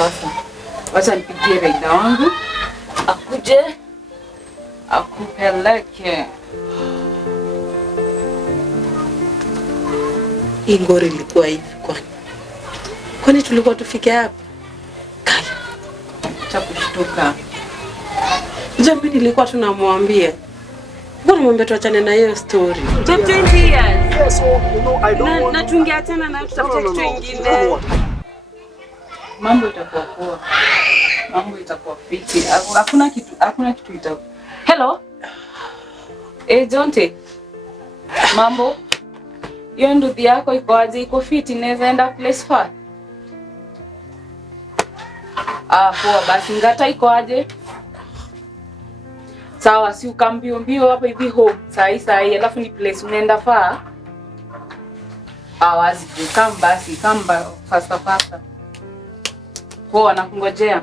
sasa. Wacha nipigie Raila wangu akuje akupeleke. Hii ngori ilikuwa hivi kwani tulikuwa tufike hapa? Kai. Cha kushtuka. Jamii nilikuwa tunamwambia. Mbona mwambie tuachane na hiyo story? Top 20 years. Yeah, so I don't want. Na tungeachana na tutafuta kitu kingine. Mambo itakuwa poa. Mambo itakuwa fiti. Hakuna kitu itakuwa. Hello? Jonte. Mambo? Hiyo nduthi yako iko aje? Iko fiti? Inaweza enda place far? Poa basi. Ngata iko aje? Sawa, si ukambio hapa hivi home. Sahi, alafu ni place unaenda far. Wazi, come faster. Poa, nakungojea.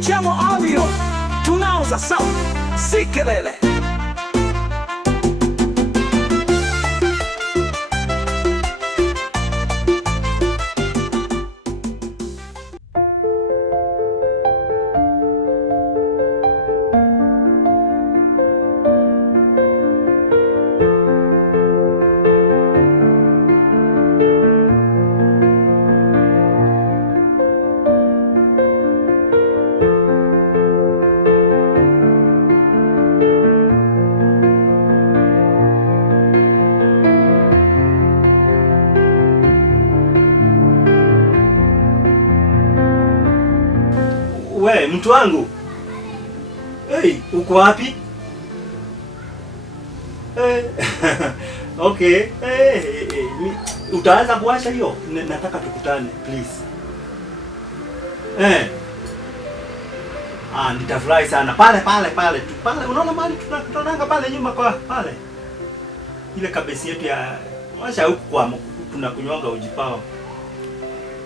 Chamo audio, tunauza sound, si kelele. We, mtu wangu. Hey, uko wapi? Okay. Utaanza kuwasha hiyo? Nataka tukutane, please. Nitafurahi sana. Pale tu. Pale, unaona mahali tunaanga pale nyuma kwa pale. Ile kabesi yetu ya washa huku kwa tunakunywanga ujipao.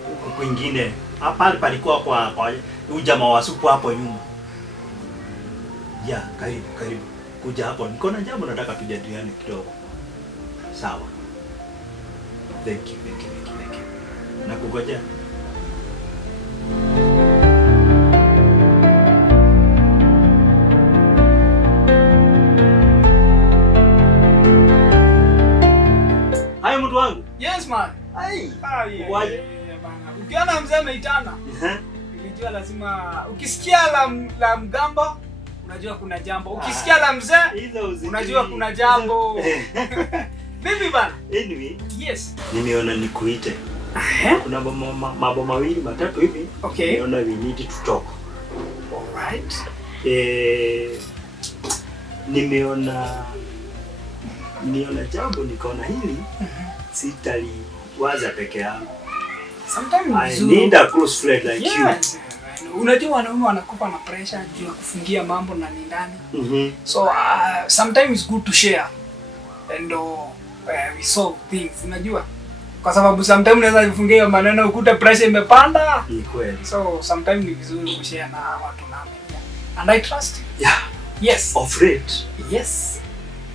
Huko kwingine. Pale palikuwa kwa ujamaa wa supu hapo nyuma. Ya, karibu. Kuja hapo. Niko na jambo nataka tujadiliane kidogo. Sawa. Thank you. Nakungojea. Hai mtu wangu. Yes man. Hai. Waje. Ukiona mzee ameitana. Unajua lazima ukisikia la mgambo unajua kuna jambo. Ukisikia la mzee unajua kuna jambo. Vipi bana? Anyway. Yes. Nimeona nikuite. Kuna mambo mawili matatu hivi. Okay. Nimeona we need to talk. All right. Nimeona jambo nikaona hili sitaliwaza peke yangu. sometimes I need a close friend like you. Yes. Unajua wanaume wanakupa na pressure juu ya kufungia mambo na ni ndani. So sometimes it's good to share and we solve things, unajua? Kwa sababu sometimes unaweza kufungia maneno ukuta pressure imepanda. Ni kweli. So sometimes ni vizuri kushare na watu naamini. And I trust you. Yeah. Yes. Of late. Yes.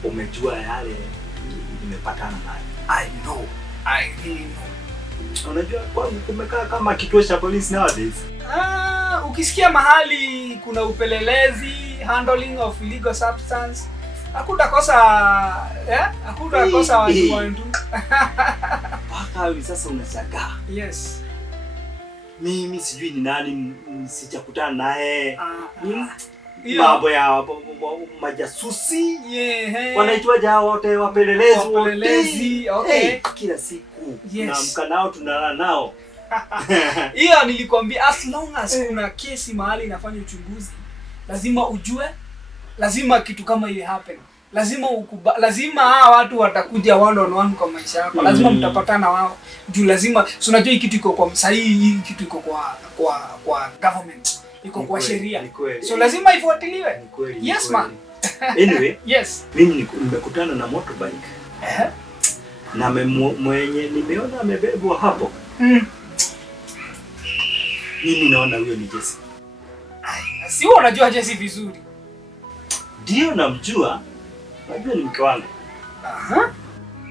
Umejua yale nimepatana nayo. I know. I really know. Unajua kwangu kumekaa kama kituo cha polisi nowadays. Ukisikia mahali kuna upelelezi, handling of illegal substance, hakutakosa hakutakosa watu wantu. Mpaka hivi sasa unashangaa. Yes. Mimi sijui ni nani sijakutana naye. Mambo ya majasusi. Yeah. Wanaitwaje hao wote wapelelezi? Wapelelezi, okay. Kila siku. Yes. Tunaamka nao tunalala nao. Hiyo nilikwambia, as long as kuna kesi mahali inafanya uchunguzi, lazima ujue, lazima kitu kama ile happen. Lazima hawa watu watakuja one on one kwa maisha yako. Lazima mtapatana wao. Juu lazima, so unajua hii kitu iko kwa msahihi, hii kitu iko kwa government. Iko kwa sheria. So lazima ifuatiliwe. Yes man. Anyway, yes. Mimi nimekutana na motorbike. Na mwenye nimeona amebebwa hapo. Mimi naona huyo ni Jesse. Si wewe unajua Jesse vizuri. Ndio namjua. Najua ni mke wangu.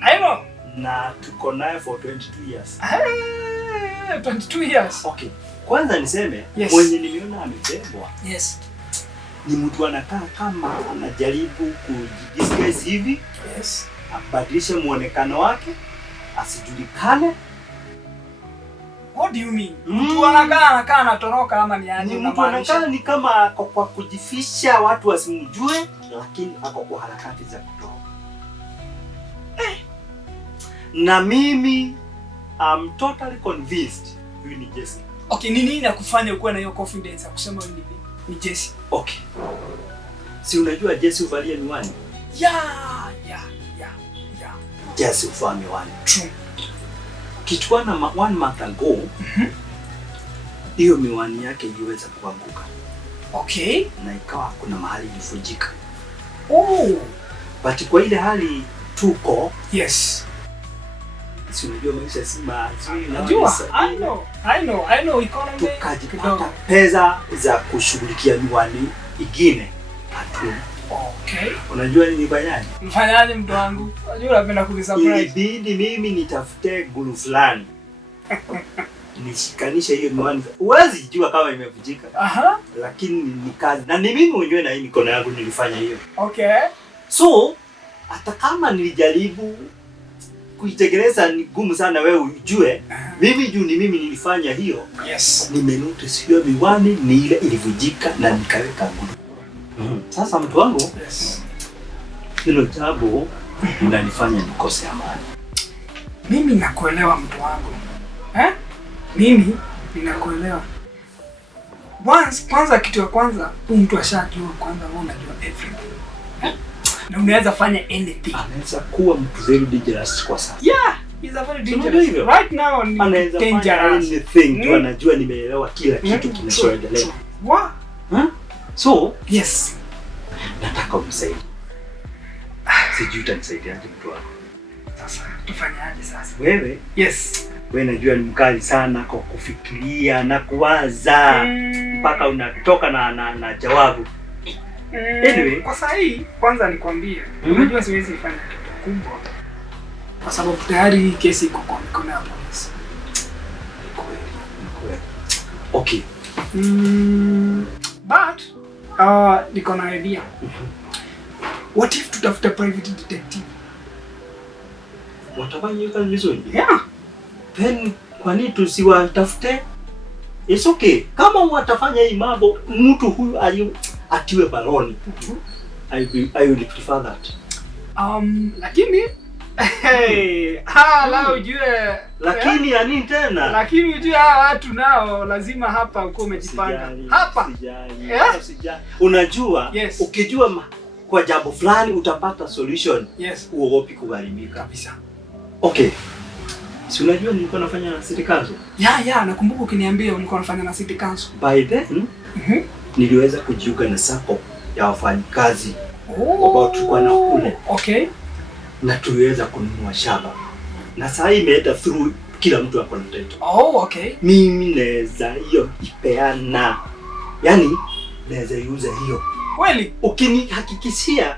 I know. Na tuko naye for 22 years. 22 years. Okay. Kwanza niseme yes. Mwenye nimeona amebebwa. Yes. Ni mtu anakaa kama anajaribu kujidisguise hivi. Yes. Abadilishe muonekano wake, asijulikane. What do you mean? Mtu anakaa anatoroka ama ni aje? Mtu anakaa ni kama kwa kujifisha watu wasimjue, lakini ako kwa harakati za kutoroka. Na mimi I'm totally convinced huyu ni Jesse. Okay, ni nini nakufanya ukuwe na hiyo confidence ya kusema huyu ni Jesse? Okay. Si unajua Jesse uvalia miwani? Yeah. Jesse uvaa miwani. True. Kichwana 1 month ago, hiyo miwani yake iliweza kuanguka. Okay. Na ikawa kuna mahali ilifujika. Oh. But kwa ile hali tuko, yes. Si unajua maisha si mazuri na unajua. I know economy. Tukajipata pesa za kushughulikia miwani ingine. Okay. Unajua nini nifanyaje? Mfanyaje mtu wangu? Unajua unapenda kunisurprise. Ilibidi mimi nitafute glue fulani. Nishikanisha hiyo miwani. Huwezi jua kama imevujika. Lakini ni kazi. Na ni mimi mwenyewe na hii mikono yangu nilifanya hiyo. Okay. So, hata kama nilijaribu kuitengeneza ni gumu sana wewe ujue, mimi juu ni mimi nilifanya hiyo. Yes. Nimenotice hiyo miwani ni ile ilivujika na nikaweka glue. Sasa mtu wangu, yes. Hilo jambo linanifanya nikose amani. Mimi nakuelewa mtu wangu. Mimi ninakuelewa. Kwanza kitu ya kwanza, huyu mtu ashajua kwanza wewe unajua everything. Na unaweza fanya anything. Anaweza kuwa mtu very dangerous kwa sasa. Yeah, he's a very dangerous. Right now anaweza fanya anything. Tu anajua nimeelewa kila kitu kinachoendelea. What? So, yes. Nataka umsaidie. Sijui utanisaidiaje mtu wangu. Sasa tufanyaje sasa? Wewe? Yes. Wewe najua ni mkali sana kwa kufikiria na kuwaza mpaka unatoka na jawabu. Anyway, kwa sasa hii kwanza nikwambie, unajua siwezi fanya kitu kubwa. Kwa sababu tayari hii kesi iko kwa mikono ya polisi. Kweli. Okay. But niko na idea. What if tutafuta private detective? Watafanya hiyo kazi vizuri? Yeah. Then kwa nini tusiwatafute? It's okay. Kama watafanya hii mambo, mtu huyu atiwe baroni. I would prefer that. Lakini la ujue. Lakini ya nini tena? Lakini ujue hawa watu nao lazima hapa uko umejipanga. Hapa. Sijali. Unajua, yes. Ukijua kwa jambo fulani utapata solution. Yes. Uogopi kugharimika. Kabisa. Okay. Si unajua nilikuwa nafanya na City Council? Ya, nakumbuka ukiniambia ulikuwa unafanya na City Council. By then, niliweza kujiunga na sako ya wafanyikazi. Ambao tulikuwa na kule. Okay. Na tuliweza kununua shamba. Na sasa imeenda through kila mtu ako na title. Okay. Mimi naweza hiyo ipeana. Yaani naweza iuza hiyo. Kweli? Ukinihakikishia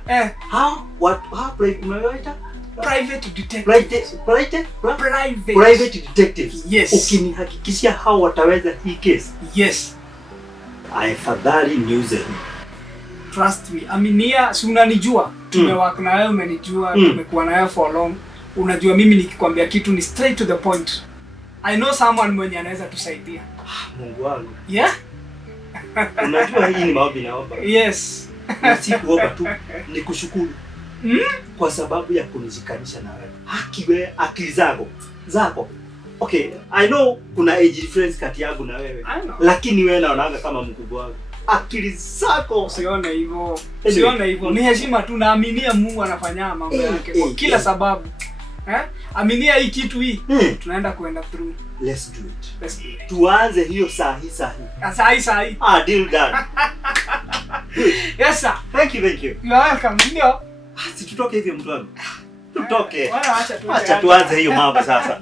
private detectives. Yes. Ukinihakikishia hao wataweza hii case. Yes. Afadhali niuze hii. Trust me. Aminia, si unanijua. Tumewaka na wewe, umenijua, tumekuwa na wewe for long. Unajua mimi nikikwambia kitu ni straight to the point. I know someone mwenye anaweza tusaidia. Mungu wangu. Yeah? Unajua hii ni maombi naomba. Yes. Na si kuomba tu, ni kushukuru. Kwa sababu ya kunishikanisha na wewe. Akili zako. Okay, I know kuna age difference kati yangu na wewe. Lakini wewe naonaga kama mkubwa wangu. Akili zako. Usione hivyo. Ni heshima tu, naaminia Mungu anafanya mambo yake kwa kila sababu. Aminia hii kitu hii. Tunaenda kuenda through. Let's do it. Tuanze hiyo saa hii. Saa hii. Deal done. Yes sir. Thank you. You are welcome. Ndio. Si tutoke hivyo mtu wangu. Tutoke. Acha tuanze hiyo mambo sasa.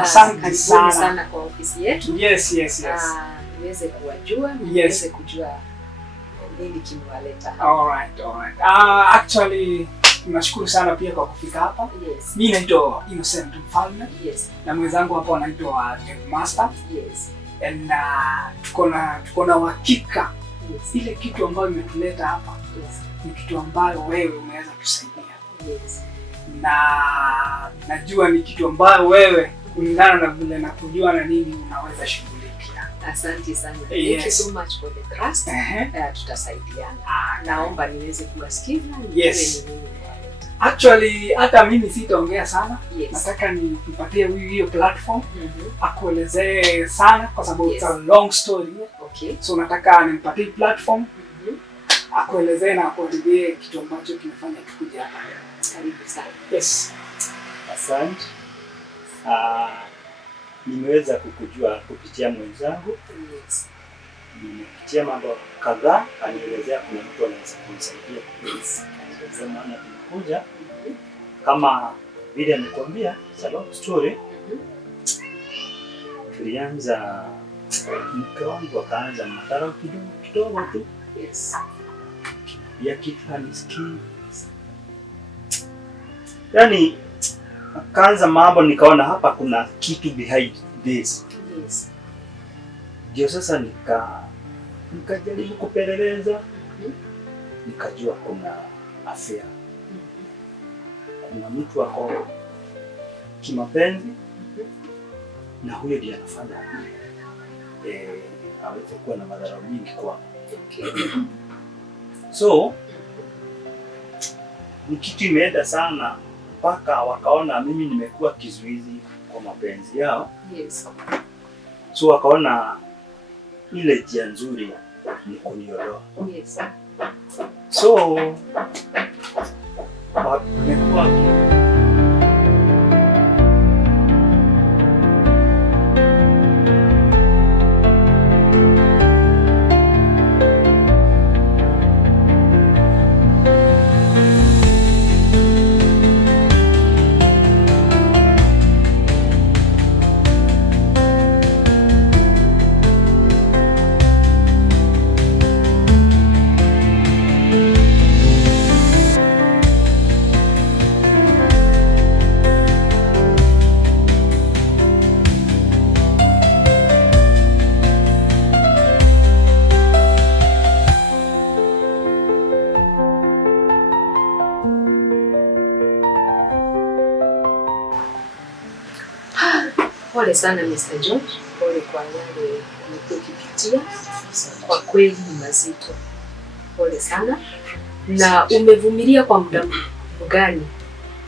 Asante sana kwa ofisi yetu. Yes. Niweze kuwajua, niweze kujua nini kimewaleta. Alright. Actually tunashukuru sana pia kwa kufika hapa. Yes. Mimi naitwa Innocent Mfalme. Yes. Na mwenzangu hapa anaitwa Dave Master. Yes. And tuko na uhakika ile kitu ambayo imetuleta hapa. Yes. Ni kitu ambayo wewe unaweza kusaidia. Yes. Na najua ni kitu ambayo wewe kulingana na vile nakujua na nini unaweza shughulikia. Asante sana. Thank you so much for the trust. Tutasaidiana. Naomba niweze kuwasikiza nijue ni nini. Actually hata mimi sitaongea sana. Yes. Nataka nipatie hiyo platform akuelezee sana kwa sababu it's a long story. Okay. So nataka nimpatie platform akuelezee na akuambie kitu ambacho kimefanya tukuje hapa. Karibu sana. Yes. Asante. Nimeweza kukujua kupitia mwenzangu. Yes. Nimepitia mambo kadhaa, anielezea kuna mtu anaweza kunisaidia. Yes. Ndio maana tumekuja. Kama vile nimekwambia, it's a long story. Tulianza mke wangu akaanza madhara kidogo tu. Yes. Ya kitu hanisikii. Yaani akaanza mambo nikaona hapa kuna kitu behind this. Yes. Ndio sasa nikajaribu kupeleleza. Nikajua kuna affair. Kuna mtu wako kimapenzi na huyo ndiye anafanya aweze kuwa na madhara mingi kwangu. Okay. So ni kitu imeenda sana mpaka wakaona mimi nimekuwa kizuizi kwa mapenzi yao. Yes. So wakaona ile njia nzuri ni kuniondoa. Yes. So wamekuwa Pole sana Mr. George, pole kwa yale umekuwa ukipitia. Kwa kweli ni mazito. Pole sana. Na umevumilia kwa muda gani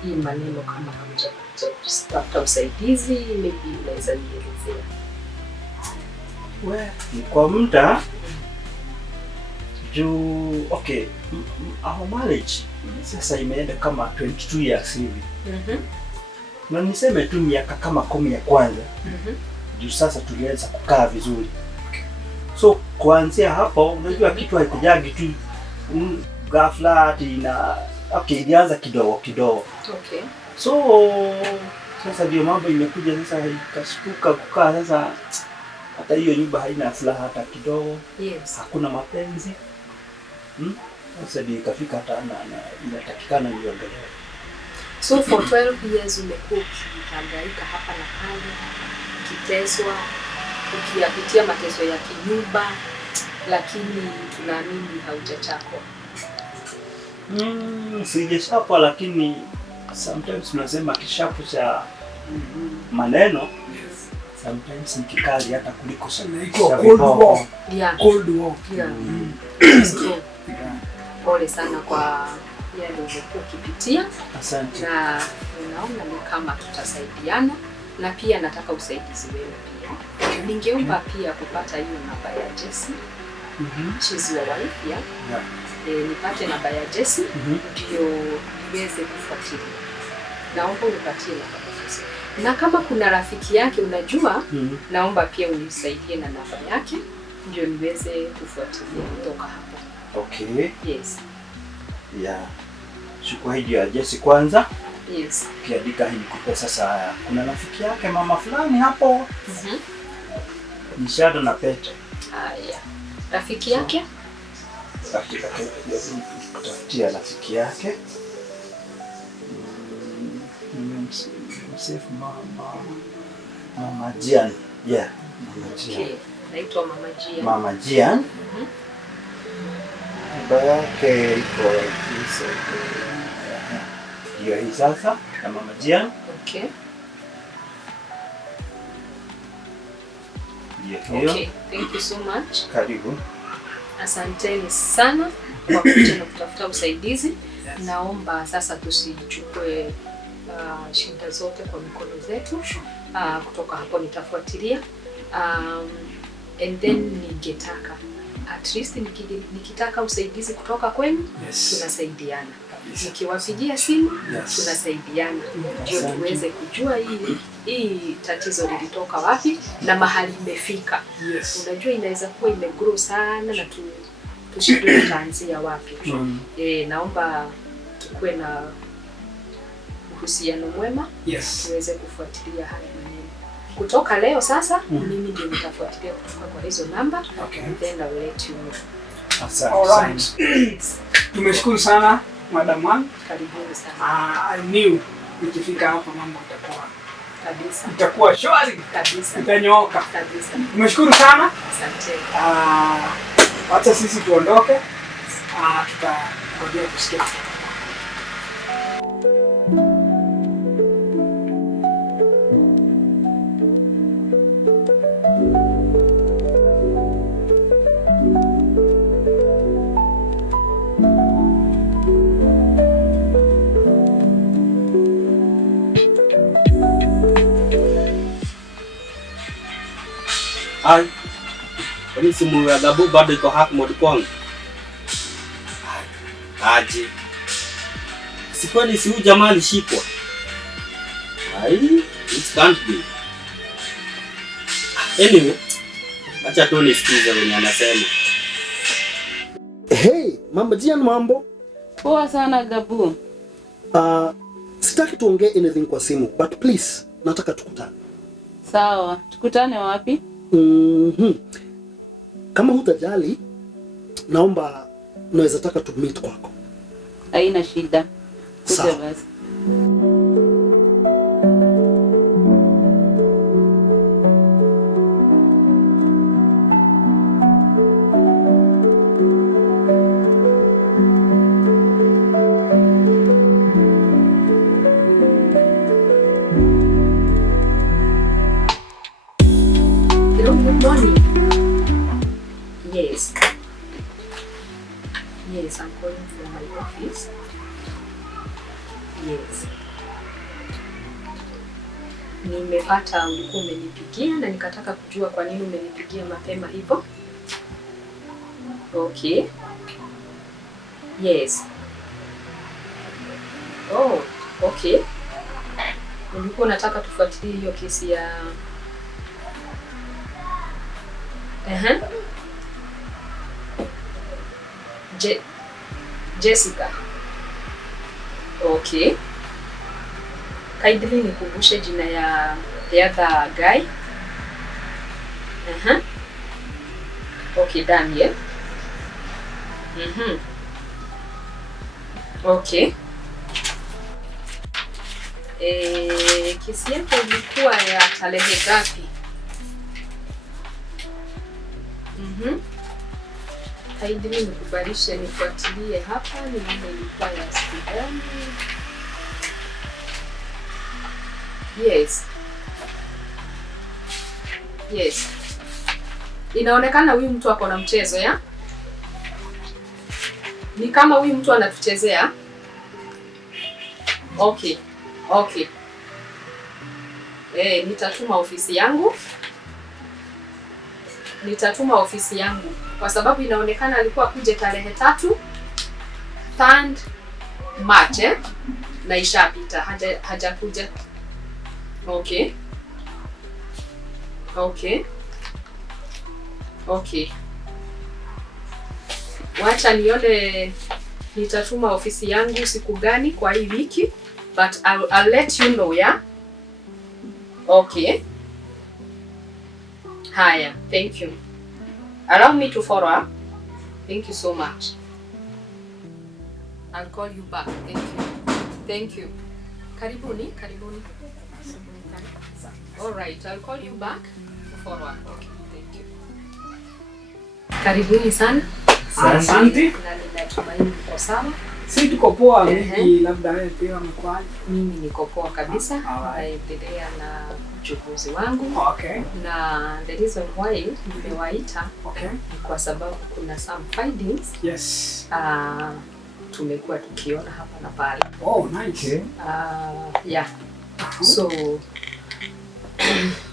hii maneno kama haujapata usaidizi? Maybe unaweza nielezea. Ni kwa muda juu, okay, our marriage sasa imeenda kama 22 years hivi. Na niseme tu miaka kama 10 ya kwanza. Juu sasa tulianza kukaa vizuri. So kuanzia hapo unajua kitu haikujagi tu ghafla ati na okay, ilianza kidogo kidogo. Okay. So sasa ndio mambo imekuja sasa ikashtuka kukaa sasa, hata hiyo nyumba haina furaha hata kidogo. Yes. Hakuna mapenzi. Sasa ndio ikafika hata na inatakikana niondolewe. So for 12 years umekuwa ukihangaika hapa na pale, ukiteswa, ukiyapitia mateso ya kinyumba, lakini tunaamini haujachapwa. Sijachapwa, lakini sometimes tunasema kishapo cha maneno sometimes ni kikali hata kuliko Cold War. Yeah. Cold War. Yeah. Pole sana kwa yale umekuwa ukipitia. Asante. Na unaona ni kama tutasaidiana, na pia nataka usaidizi wewe pia. Ningeomba pia kupata hiyo namba ya Jessie. She's your wife, yeah? Yeah. Nipate namba ya Jessie ndio niweze kufuatilia. Naomba unipatie namba yake. Na kama kuna rafiki yake unajua, naomba pia unisaidie na namba yake ndio niweze kufuatilia kutoka hapo. Okay. Yes. Yeah. Chukua hiyo ya Jessie kwanza. Yes. Kiandika hii nikupe sasa. Kuna rafiki yake mama fulani hapo. Ni Shada na Pete. Yeah. Rafiki yake? Rafiki yake. Kutafutia rafiki yake. Msefu Mama Jian. Yeah. Okay. Naitwa Mama Jian. Mama Jian. Baba yake iko hiyo hii sasa na Mama Jian. Okay. Hiyo. Okay. Thank you so much. Karibu. Asanteni sana kwa kuja na kutafuta usaidizi. Naomba sasa tusichukue shida zote kwa mikono zetu. Kutoka hapo nitafuatilia. And then ningetaka at least nikitaka usaidizi kutoka kwenu, tunasaidiana. Nikiwapigia simu, tunasaidiana. Ndio tuweze kujua hii tatizo lilitoka wapi na mahali imefika. Unajua inaweza kuwa imegrow sana na tushindwe tutaanzia wapi. Naomba tukue na uhusiano mwema, tuweze kufuatilia haya maneno. Kutoka leo sasa, mimi ndio nitafuatilia kutoka kwa hizo namba. Then I will let you know. Asante. Tumeshukuru sana Madam Ann. Karibuni sana. I knew nikifika hapa mambo itakuwa kabisa. Itakuwa shwari kabisa. Itanyooka kabisa. Tumeshukuru sana. Asante. Acha sisi tuondoke. Tutangojea kusikia. Ai, kwani simu ya Gabu bado iko hack mode kwangu? Aje. Sikwani si huyu jamaa alishikwa? Ai, it can't be. Anyway, acha tu nisikize venye anasema. Hey, Mama Jian, mambo? Poa sana Gabu. Sitaki tuongee anything kwa simu, but please, nataka tukutane. Sawa, tukutane wapi? Kama hutajali, naomba naweza taka tu meet kwako. Haina shida. Kuja basi. please. Yes. Nimepata ulikuwa umenipigia na nikataka kujua kwa nini umenipigia mapema hivyo. Okay. Yes. Oh, okay. Ulikuwa unataka tufuatilie hiyo kesi ya Jessica. Okay. Kindly nikumbushe jina ya the other guy. Okay, Daniel. Okay. Kesi yako ilikuwa ya tarehe ngapi? Kindly nikubalishe nifuatilie hapa nione ilikuwa ya siku gani. Yes. Yes. Inaonekana huyu mtu ako na mchezo ya? Ni kama huyu mtu anatuchezea. Okay. Okay. Nitatuma ofisi yangu. Nitatuma ofisi yangu kwa sababu inaonekana alikuwa kuja tarehe 3 March na ishapita hajakuja. Okay. Okay. Okay. Wacha nione nitatuma ofisi yangu siku gani kwa hii wiki, but I'll let you know, yeah? Okay. Haya, thank you. Allow me to follow up. Thank you so much. I'll call you back. Thank you. Thank you. Karibuni. All right, I'll call you back to follow up. Okay, thank you. Karibuni sana. Asante. Na ninatumaini mko sawa. Si tuko poa, mimi labda wewe pia umekwaje? Mimi niko poa kabisa. Naendelea na uchunguzi wangu. Okay. Na the reason why nimewaita okay, ni kwa sababu kuna some findings. Yes. Tumekuwa tukiona hapa na pale. Oh, nice. Yeah. So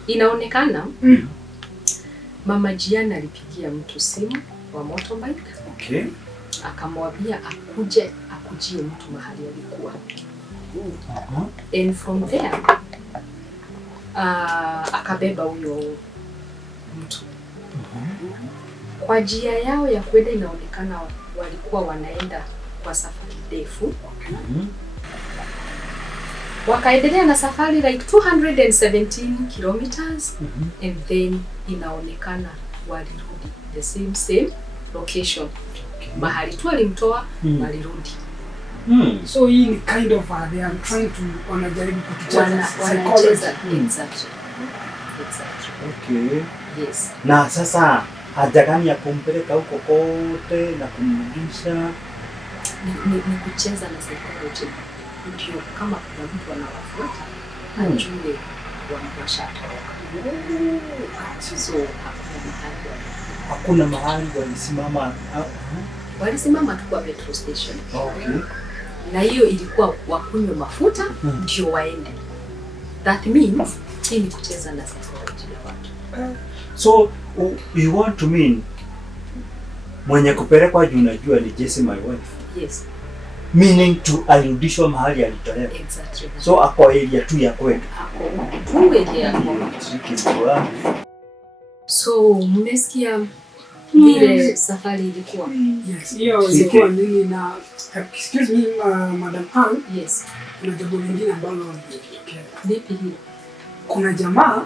inaonekana Mama Jiana alipigia mtu simu wa motorbike. Okay. Akamwambia akujie mtu mahali alikuwa. And from there akabeba huyo mtu. Kwa njia yao ya kwenda inaonekana walikuwa wanaenda kwa safari ndefu. Wakaendelea na safari like 217 kilometers and then inaonekana walirudi the same location. Mahali tu alimtoa walirudi. So hii ni kind of they are trying to wanajaribu kutucheza psychology. Exactly. Okay. Yes. Na sasa haja gani ya kumpeleka huko kote na kumrudisha? Ni kucheza na psychology. Ndio kama kuna mtu anawafuata ajue wameshatoka. So hakuna mahali walisimama. Walisimama tu kwa petrol station. Okay. Na hiyo ilikuwa wakunywe mafuta ndio waende. That means hii ni kucheza na psychology ya watu. So you want to mean mwenye kupelekwa juu unajua ni Jesse my wife. Yes. Meaning to alirudishwa mahali alitolewa. Exactly. So ako area tu ya kwetu. Ako tu area ya kwetu. So mmesikia vile safari ilikuwa? Yes, hiyo ilikuwa nini na excuse me Madam Ann. Yes. Kuna jambo lingine ambalo limetokea. Lipi hilo? Kuna jamaa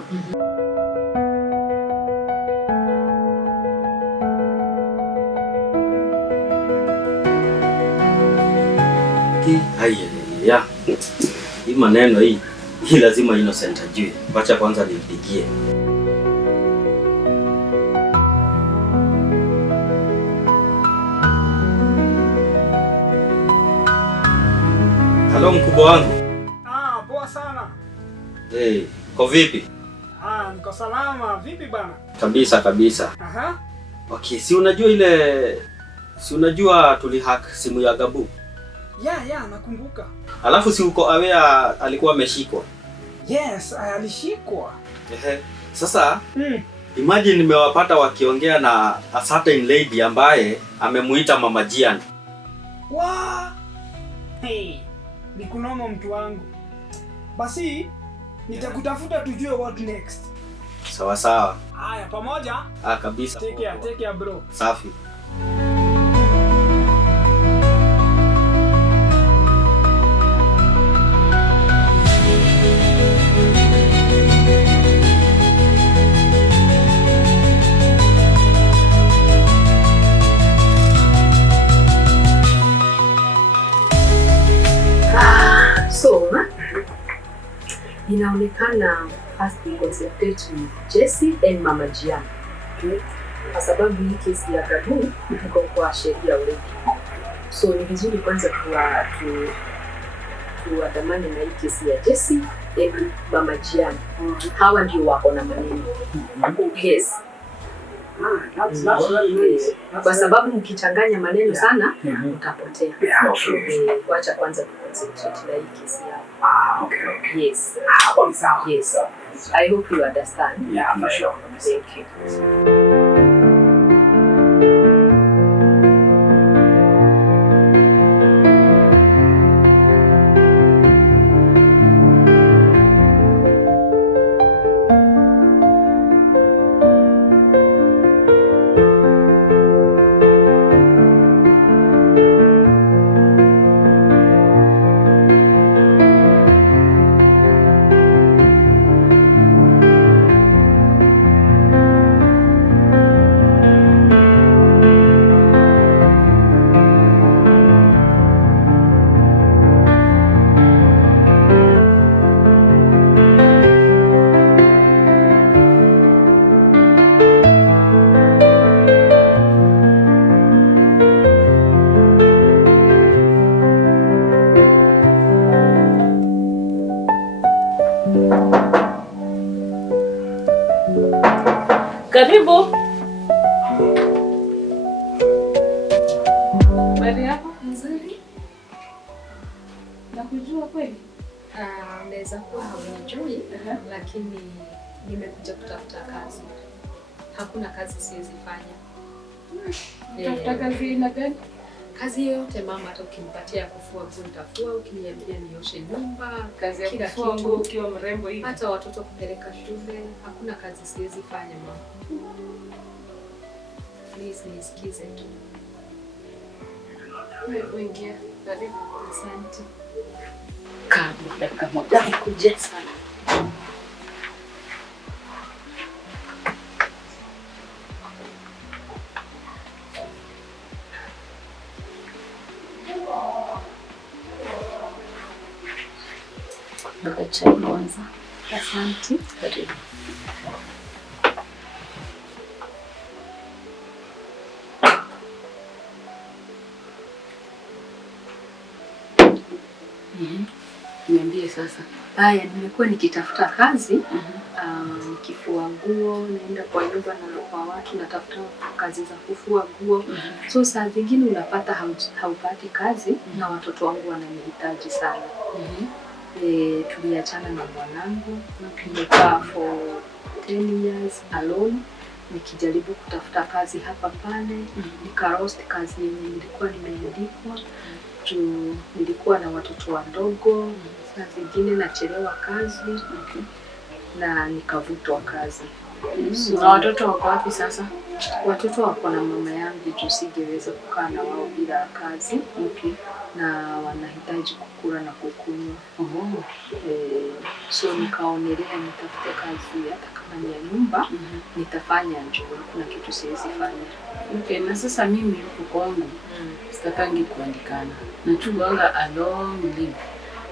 Haya. Hii maneno hii lazima Innocent ajue. Wacha kwanza nimpigie. Halo mkubwa wangu. Poa sana. Kwa vipi? Niko salama. Vipi bana? Kabisa. Okay, si unajua tulihack simu ya Gabu? Yeah, nakumbuka. Alafu si uko aware alikuwa ameshikwa? Yes, alishikwa. Sasa imagine nimewapata wakiongea na a certain lady ambaye amemuita Mama Jian. Hey, ni kunoma mtu wangu. Basi nitakutafuta tujue what next. Sawa. Haya, pamoja? Kabisa. Take care bro. Safi. Inaonekana first we concentrate with Jessie and Mama Jian. Kwa sababu hii kesi ya Gabu iko kwa sheria already. So ni vizuri kwanza tuandamane na hii kesi ya Jessie and Mama Jian. Hawa ndio wako na maneno. Yes. Kwa sababu mkichanganya maneno sana mtapotea. Wacha kwanza tuconcentrate na hii kesi yao. Okay. Yes. Yes. I hope you understand. Yeah, for sure. Thank you. Karibu. Habari yako? Nzuri. Nakujua kweli? Naweza kuwa haunijui, lakini nimekuja kutafuta kazi. Hakuna kazi siwezi fanya. Tafuta kazi aina gani? Kazi yoyote mama, hata ukinipatia kufua nguo nitafua, ukiniambia nioshe nyumba, Kazi ya kila kufua kitu. nguo ukiwa mrembo hivi. Hata watoto kupeleka shule, hakuna kazi siwezi fanya mama. Please nisikize tu. Wewe ingia. Karibu. Asante. Karibu dakika moja. Kuja sana. Baka chai kwanza. Asante. Karibu. Niambie sasa. Haya, nimekuwa nikitafuta kazi, nikifua nguo, naenda kwa nyumba na kwa watu natafuta kazi za kufua nguo. So saa zingine unapata haupati kazi na watoto wangu wananihitaji sana. Tuliachana na mwanangu, tumekaa for 10 years alone, nikijaribu kutafuta kazi hapa pale, nikarost kazi yenye nilikuwa nimeandikwa. Nilikuwa na watoto wadogo, saa zingine nachelewa kazi, na nikavutwa kazi. Na watoto wako wapi sasa? Watoto wako na mama yangu, juu singeweza kukaa na wao bila kazi. Na wanahitaji kukula na kukunywa. So nikaonelea nitafute kazi hata kama ni ya nyumba, nitafanya njoo, kuna kitu siwezi fanya. Na sasa mimi huko kwangu sitakangi kuandikana. Nachukua a long leave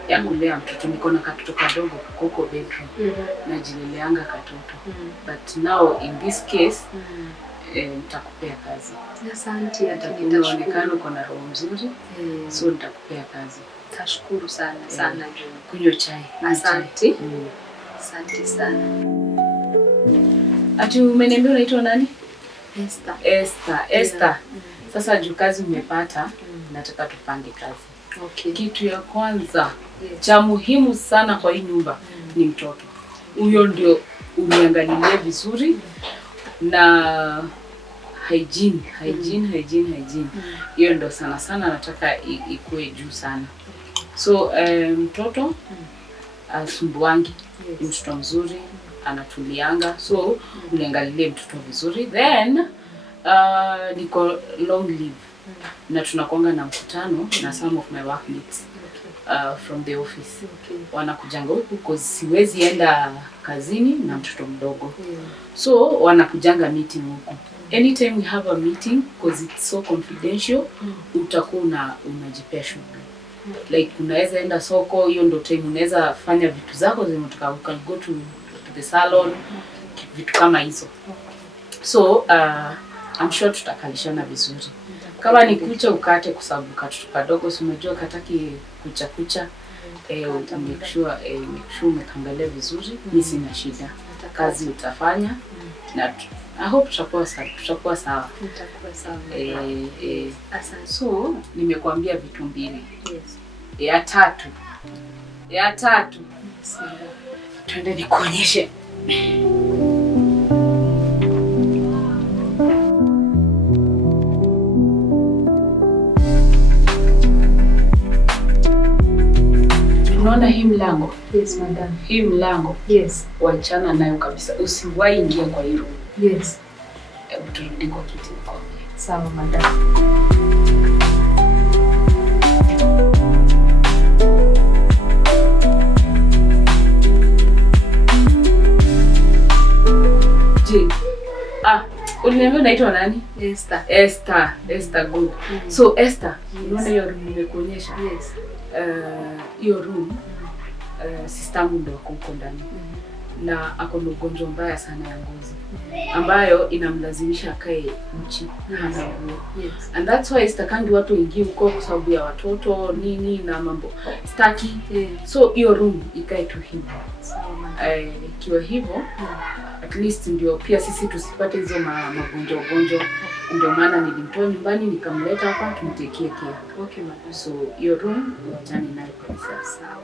ya kulea mtoto. Niko na katoto kadogo huko bedroom. Najileleanga katoto. But now in this case nitakupea kazi. Asante, nitaonekana uko na roho nzuri. So nitakupea kazi. Tashukuru sana sana juu. Kunywa chai. Asante. Asante sana. Ati umeniambia unaitwa nani? Esther. Esther. Sasa juu kazi umepata, nataka tupange kazi. Okay. Kitu ya kwanza cha muhimu sana kwa hii nyumba ni mtoto. Huyo ndio uniangalilie vizuri na hygiene. Hiyo ndio sana nataka ikuwe juu sana. So mtoto asumbuangi, mtoto mzuri, anatulianga. So uniangalilie mtoto vizuri. Then niko long leave. Na tunakuanga na mkutano na some of my workmates from the office. Wanakujanga huku because siwezi enda kazini na mtoto mdogo. So wanakujanga meeting huku. Anytime we have a meeting, because it's so confidential, utakuwa unajipea shughuli. Like unaweza enda soko, hiyo ndio time unaweza fanya vitu zako zenye unataka, you can go to the salon, vitu kama hizo. So I'm sure tutakalishana vizuri. Kama ni kucha ukate kwa sababu katoto kadogo, si unajua kataki kucha. Make sure umekangalia vizuri. Mimi sina shida. Kazi utafanya na I hope tutakuwa sawa. Tutakuwa sawa. Asante. So nimekuambia vitu mbili. Yes. Ya tatu. Twende nikuonyeshe. Unaona hii mlango? Yes, madam. Hii mlango? Yes. Wachana nayo kabisa. Usiwahi ingia kwa hilo. Yes. Hebu turudi kwa kiti kwa. Sawa, madam. Uliniambia unaitwa nani? Esther. Esther, good. So Esther, unaona hiyo room nimekuonyesha? Yes. Hiyo room sistangu ndo ako huko ndani. Na ako na ugonjwa mbaya sana ya ngozi ambayo inamlazimisha akae uchi hana nguo. Yes. And that's why sitakangi watu ingie huko kwa sababu ya watoto nini na mambo. Staki. So hiyo room ikae tu hivyo. Sawa. Ikiwa hivyo at least ndio pia sisi tusipate hizo magonjwa. Ndio maana nilimtoa nyumbani nikamleta hapa tumtekee care. Okay, madam. So hiyo room wachane nayo kabisa. Sawa.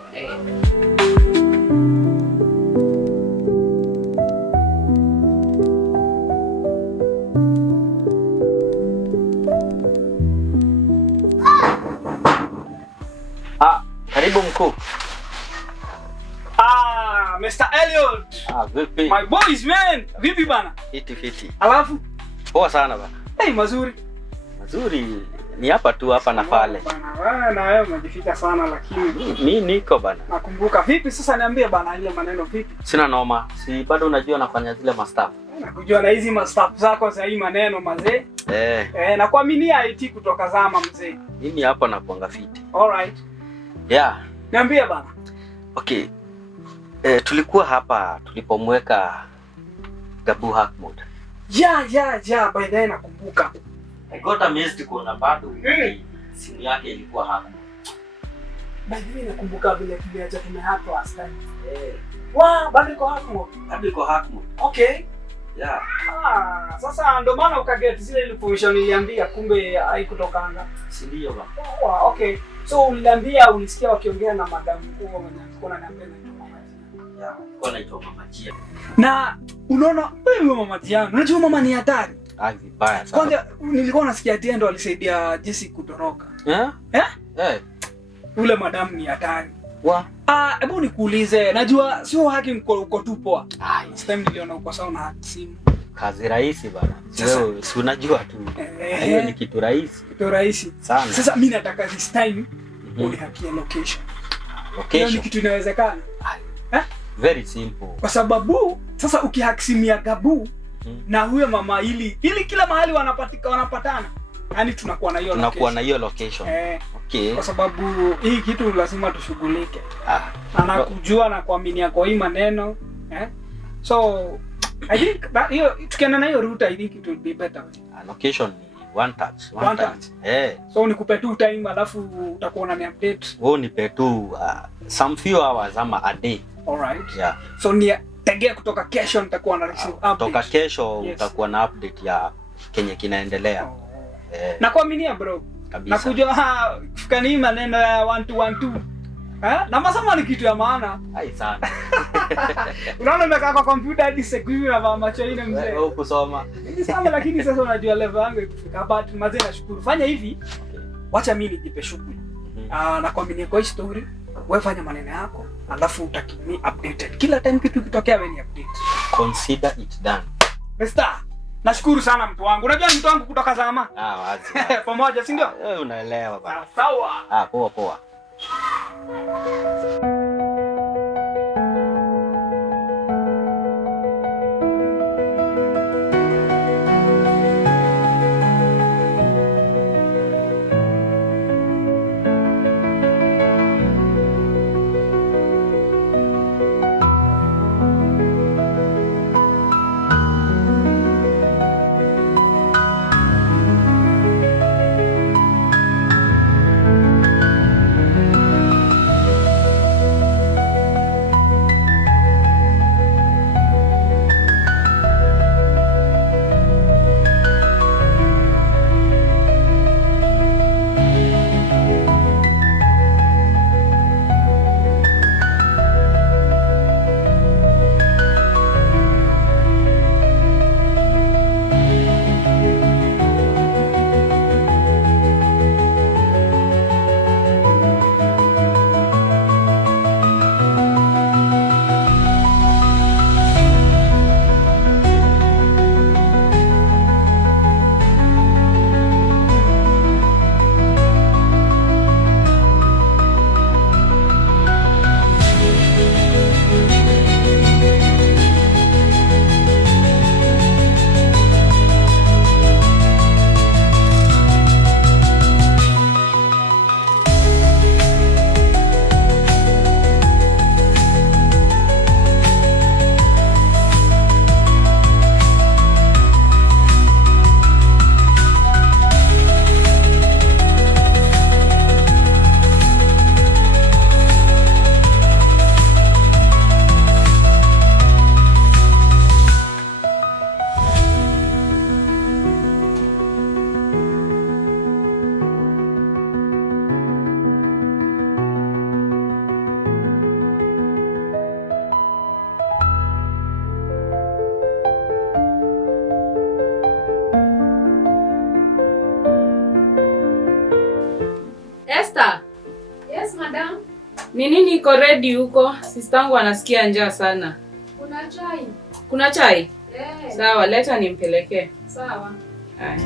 Karibu mkuu. Mr. Elliot. Vipi? My boys, man. Vipi bana? Fiti. Alafu? Poa sana bana. Hey, mazuri. Ni hapa tu hapa na pale. Bana, na wewe umejifika sana lakini Mimi niko bana. Nakumbuka. Vipi sasa niambie bana ile maneno vipi? Sina noma. Si bado unajua nafanya zile mastaff. Nakujua na hizi mastaff zako za hii maneno mazee. Na kuaminia IT kutoka zama mzee. Mimi hapa nakuanga fiti. Alright. Yeah. Niambie bana. Okay. Tulikuwa hapa tulipomweka Gabu Hakmod. Yeah, by the way nakumbuka. I got a message kuona bado simu yake ilikuwa Hakmod. By the way nakumbuka vile tuliacha tumehapo last time. Wow, bado iko Hakmod. Okay. Yeah. Sasa ndo maana ukaget zile information niliambia kumbe haikutokanga. Si ndio bana. Wow, okay. So uliniambia ulisikia wakiongea na madam huko mwenye alikuwa ananiambia naitwa Mama Jia. Na unaona wewe Mama Jia, unajua mama ni hatari. Vibaya sana. Kwanza nilikuwa nasikia Jia ndo alisaidia Jesse kutoroka. Ule madam ni hatari. Hebu nikuulize, najua sio haki uko tu poa. This time niliona uko sawa na simu. Kazi rahisi bana. Wewe si unajua tu. Hiyo ni kitu rahisi. Kitu rahisi sana. Sasa mimi nataka this time unihakie location. Hiyo ni kitu inawezekana. Very simple. Kwa sababu sasa ukihaksimia Gabu na huyo mama ili kila mahali wanapatana. Yaani tunakuwa na hiyo location. Okay. Kwa sababu hii kitu lazima tushughulike. Anakujua na kuaminia kwa hii maneno. So I think that tukienda na hiyo route I think it will be better. Location ni one touch. So nikupe tu time alafu utakuwa na update. Wewe nipe tu some few hours ama a day. Alright. Yeah. So tegea kutoka kesho nitakuwa na receive update. Kutoka kesho utakuwa na update ya kenye kinaendelea. Na kuaminia bro. Kabisa. Na kujua kufika ni maneno ya 1 2 1 2. Na masomo ni kitu ya maana. Ai sana. Unaona umekaa kwa kompyuta hadi siku hizi na macho ine mzee. Wewe kusoma. Ni sawa, lakini sasa unajua level yangu ikifika hapa mazee nashukuru. Fanya hivi. Wacha mimi nijipe shughuli. Na kuaminia kwa story, wewe fanya maneno yako, alafu utakini updated. Kila time kitu kitokea wewe ni update. Consider it done. Mister, nashukuru sana mtu wangu. Unajua mtu wangu kutoka zama. Wazi. Pamoja, si ndio? Wewe unaelewa bana. Sawa. Poa poa. Esther. Yes, madam. Ni nini iko ready huko? Sistangu anasikia njaa sana. Kuna chai? Kuna chai? Yeah. Sawa, leta nimpelekee. Sawa. Haya.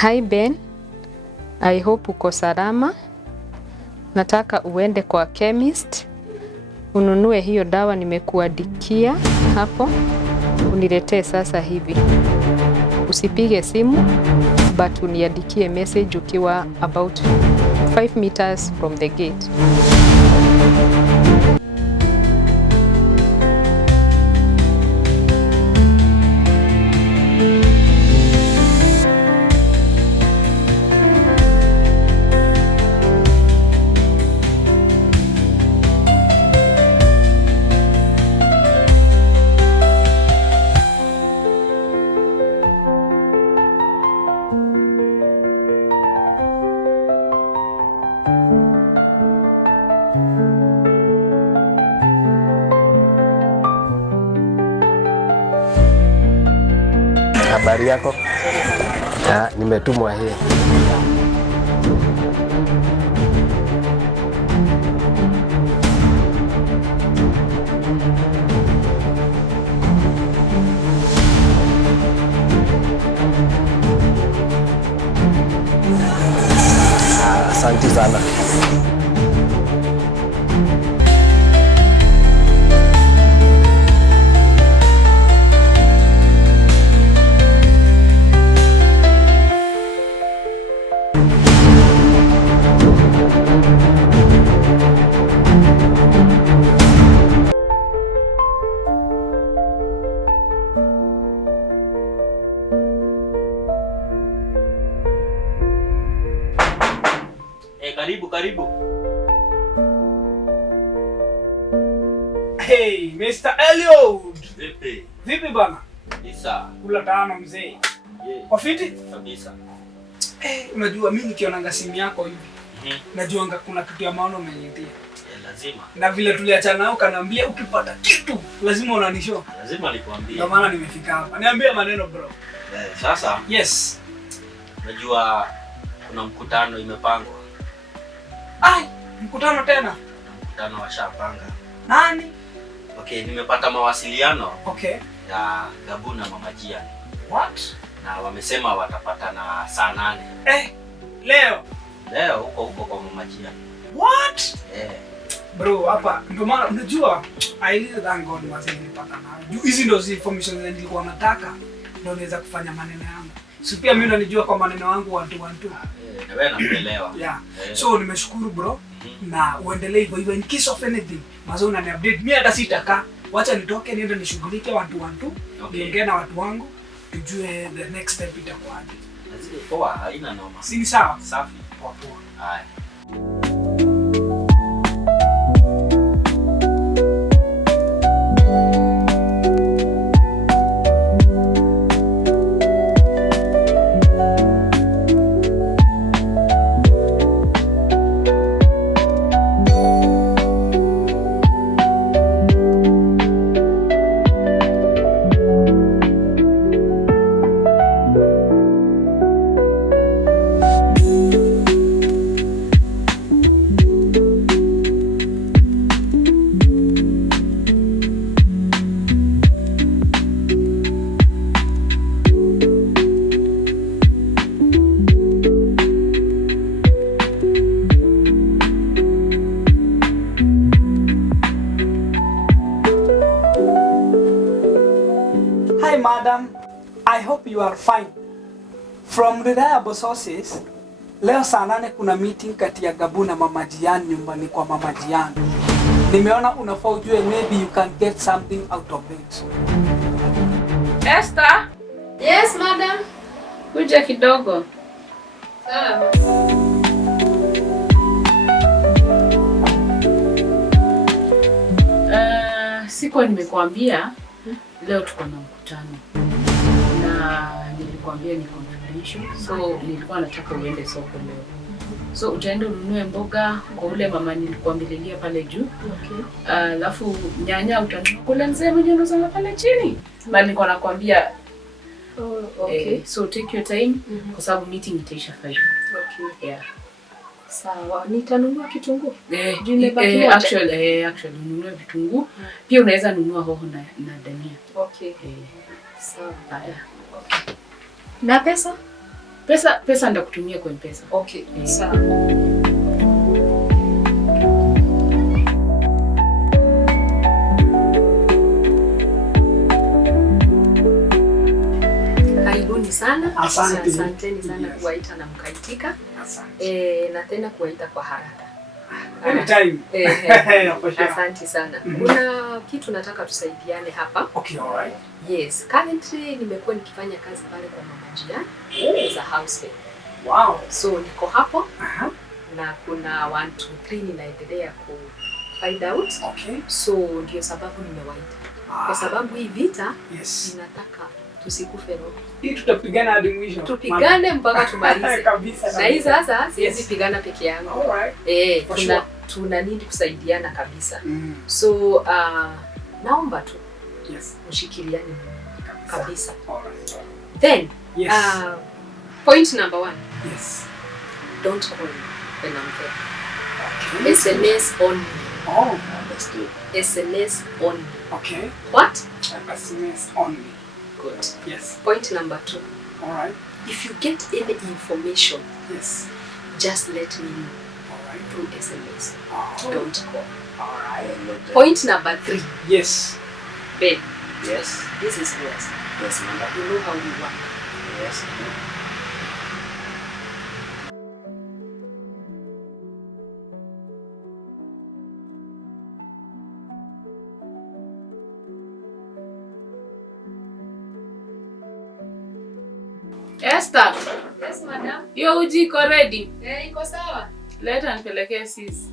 Hi Ben, I hope uko salama. Nataka uende kwa chemist ununue hiyo dawa nimekuandikia hapo, uniletee sasa hivi. Usipige simu but uniandikie message ukiwa about 5 meters from the gate. Habari yako? Nimetumwa hii. sana. Karibu. Hey, Mr. Eliud. Vipi bana? Kabisa. Kula tano mzee. Kwa fiti? Kabisa. Unajua mimi nikionanga simu yako hivi. Najua kuna kitu ya maana umeniambia. Lazima. Na vile tuliachana nao kanaambia ukipata kitu lazima unanishow. Lazima nikwambie. Ndio maana nimefika hapa. Niambie maneno bro. Sasa. Yes. Najua kuna mkutano imepangwa. Ai, mkutano tena? Mkutano washapanga. Nani? Okay, nimepata mawasiliano. Okay. Ya Gabu na Mama Jian. What? Na wamesema watapatana saa 8. Leo? Leo huko kwa Mama Jian. What? Bro, hapa ndio maana unajua I really thank God nilipata nayo. Hizi ndio information nilikuwa nataka ndio niweza kufanya maneno yangu. Si pia mimi unanijua kwa maneno yangu 1 2 1 2. Na wewe nakuelewa. Yeah. So nimeshukuru bro. Na uendelee hivyo in case of anything. Mazo unani update. Mimi hata sitaka. Wacha nitoke niende nishughulike 1 2 1 2. Niongee na watu wangu tujue the next step itakuwaje. Lazima poa, haina noma. Si ni sawa? Safi. Poa poa. Haya. Hi madam, I hope you are fine. From reliable sources, leo saa 8 kuna meeting kati ya Gabu na Mama Jian nyumbani kwa Mama Jian. Nimeona unafaa ujue maybe you can get something out of it. Esther? Yes, madam. Kuja kidogo. Sawa. Sikuwa nimekuambia leo tuko na mkutano. Na nilikwambia ni confidential. So nilikuwa nataka uende soko leo. So utaenda ununue mboga kwa ule mama nilikwambilia pale juu. Okay. Alafu nyanya utanunua kule mzee mwenye anauza pale chini. Bali nilikuwa nakwambia Okay. So take your time kwa sababu meeting itaisha 5. Okay. Yeah. Sawa. Nitanunua kitunguu. Actually ununue vitunguu. Pia unaweza nunua hoho na dania. Okay. Sawa. Okay. Na pesa? Pesa ndakutumia kwa M-Pesa. Okay. Sawa. Karibuni sana. Asanteni sana kuwaita na mkaitika. Na tena kuwaita kwa haraka. Anytime. Asante sana. Kuna kitu nataka tusaidiane hapa. Okay, all right. Yes, currently nimekuwa nikifanya kazi pale kwa Mama Jian as a housemaid. Wow. So niko hapo. Na kuna 1 2 3 ninaendelea ku find out. Okay. So ndio sababu nimewaita. Kwa sababu hii vita ninataka tusikufe roho. Hii tutapigana hadi mwisho. Tupigane mpaka tumalize. Kabisa. Na hii sasa siwezi pigana peke yangu. All right. Tuna need kusaidiana kabisa. So naomba tu mshikiliane kabisa. All right. Then point number 1. Yes. Don't call me when I'm there. SMS only. Oh, understood. SMS only. Okay. What? SMS only. Good. Yes. Point number 2. All right. If you get any information, yes, just let me know. through SMS. Don't call. Alright. Point number 3. Yes. Ben, Yes. this is yours. Yes, madam. You know how we work. Yes. Esther, Yes, madam. hiyo uji iko ready? Iko sawa. Leta nipelekee sis.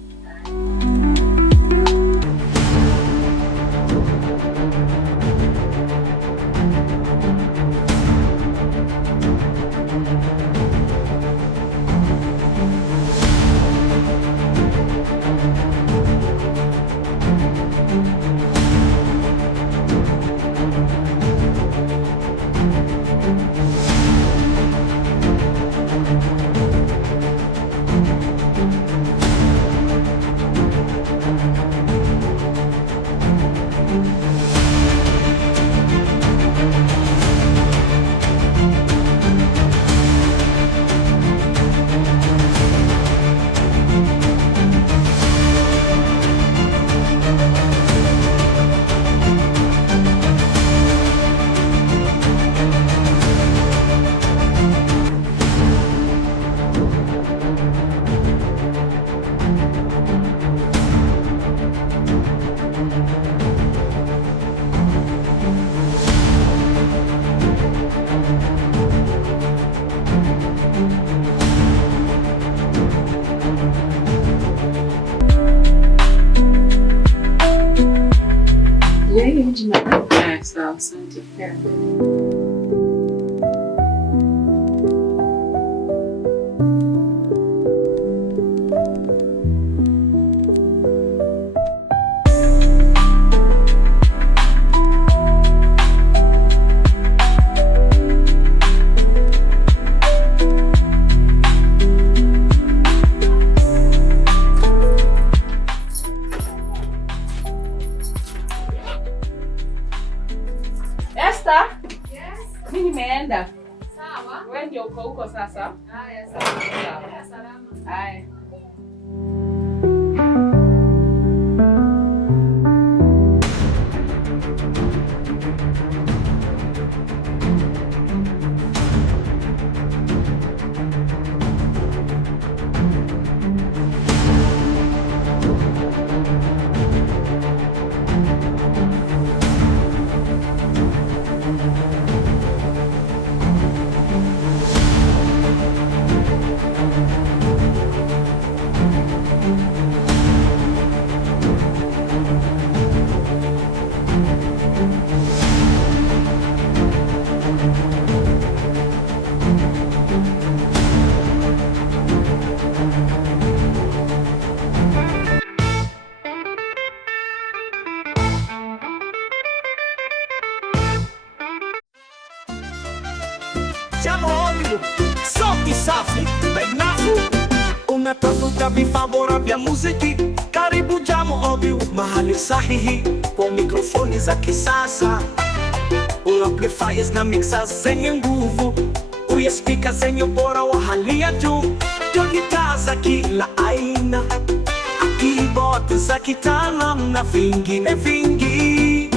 Sawa, asante. Esther? Yes. Mimi nimeenda. Sawa. Wewe ndio uko huko sasa? Haya, sawa. Salama. Haya. Sauti safi benafu, unatafuta vifaa bora vya muziki, karibu Jam Audio, mahali sahihi kwa mikrofoni za kisasa, amplifiers na mixers zenye nguvu, uya speaker zenye bora wa hali ya juu, gitaa za kila aina, keyboard za kitaalamu na vingine vingi.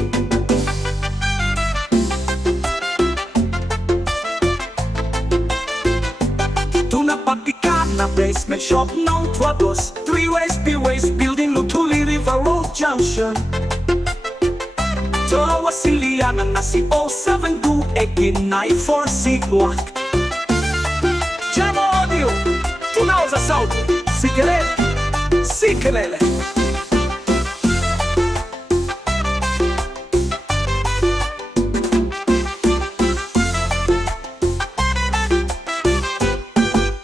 Tunapatikana basement shop na Utwados, 3 ways B-ways building Lutuli River Road Junction. Tawasiliana na 072894 Jam Audio, tunauza sauti, si kelele, si kelele.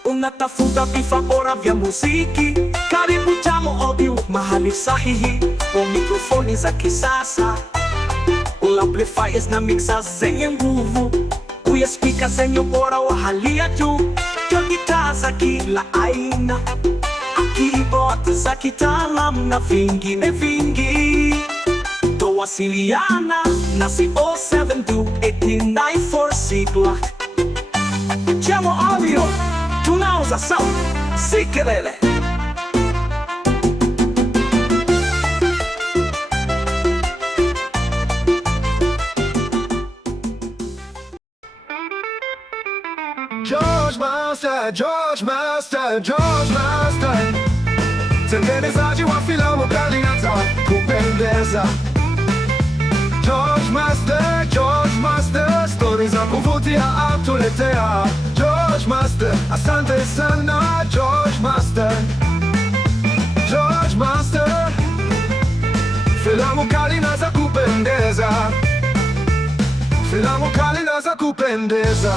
Unatafuta vifaa bora vya muziki, karibu Jam Audio, mahali sahihi kwa mikrofoni za kisasa, amplifiers na mixers zenye nguvu, uya speaker zenye bora wa hali ya juu, gitaa za kila aina, keyboard za kitaalamu na vingine vingi. Tawasiliana na 072894 Jam Audio, tunauza sauti, si kelele. Master, George Master, George Master. Mtengenezaji wa filamu kali za kupendeza. George Master, George Master, stories za kuvutia atuletea. George Master, asante sana George Master. George Master, filamu kali na za kupendeza. Filamu kali na za kupendeza.